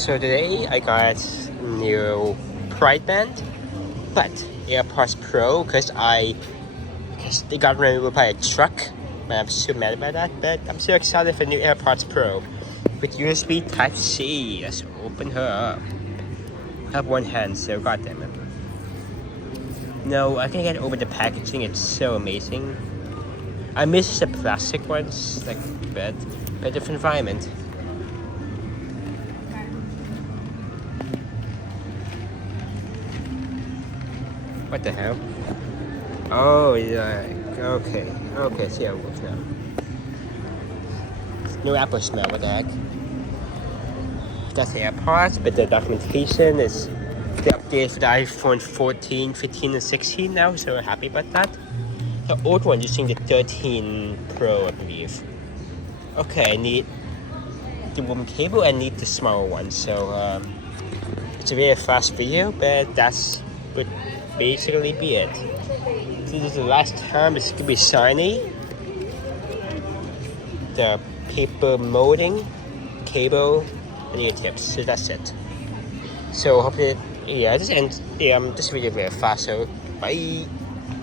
So today I got new Pride Band, but AirPods Pro because they got removed by a truck. And I'm so mad about that, but I'm so excited for new AirPods Pro with USB Type-C. Let's open her up. I have one hand, so goddamn it. No, I can get over the packaging. It's so amazing. I miss the plastic ones, like but a different environment. What the hell? Oh yeah. Okay. See how it works now. No Apple smell. What the heck? That's the AirPods, but the documentation is the update for the iPhone 14, 15, and 16 now. So we're happy about that. The old one using the 13 Pro, I believe. Okay, I need the woman cable. I need the smaller one. So it's a very fast video, but that's would basically be it. This is the last time it's gonna be shiny. The paper molding, cable, and ear tips. So that's it. So hopefully, this ends this video very fast. So bye.